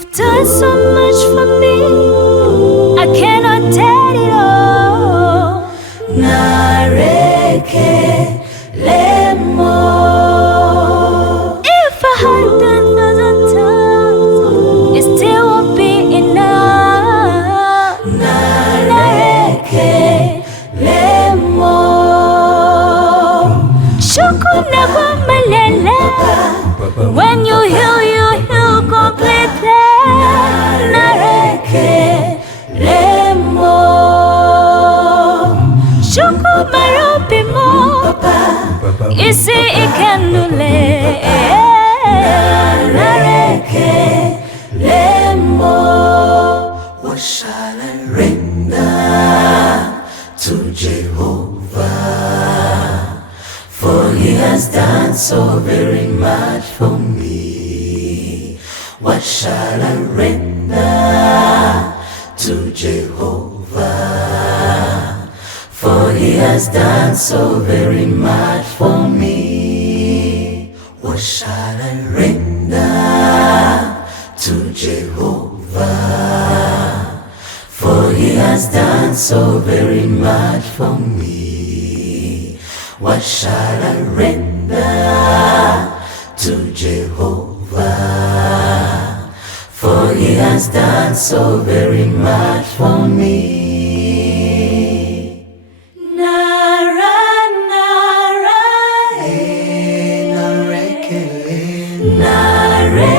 You've done so much for me, I cannot tell it all. Narekelemo. If I had 10,000 times, it still won't be enough. Narekelemo. Chukwu na gwom'oria. When you heal completely. Narekelemo. Chukwu marobimo. Isi ikendu. Narekelemo. What shall I render to Jehovah? For he has done so very much for me. What shall I render to Jehovah? For he has done so very much for me. What shall I render to Jehovah? For he has done so very much for me. What shall I render to Jehovah? For he has done so very much for me. Nara, Nara, Narekele, Narekelemo.